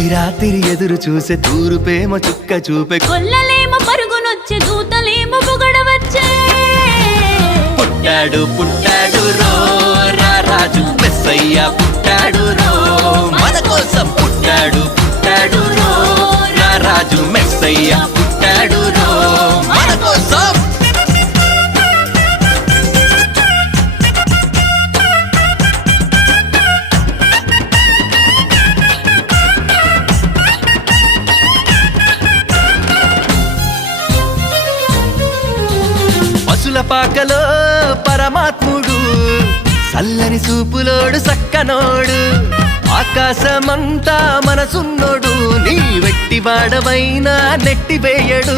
తొలి రాత్రి ఎదురు చూసే తూరుపేమ చుక్క చూపే కొల్లలేమో పరుగునొచ్చే దూతలేమో పొగడవచ్చే పుట్టాడు పుట్టాడు రో రారాజు మెస్సయ్య పుట్టాడు రో మన కోసం పుట్టాడు పుట్టాడు రో రారాజు మెస్సయ్య పుట్టాడు రో మన కోసం పశుల పాకలో పరమాత్ముడు చల్లని చూపులోడు సక్కనోడు ఆకాశమంతా మనసున్నోడు నీ వెట్టివాడవైనా నెట్టివేయడు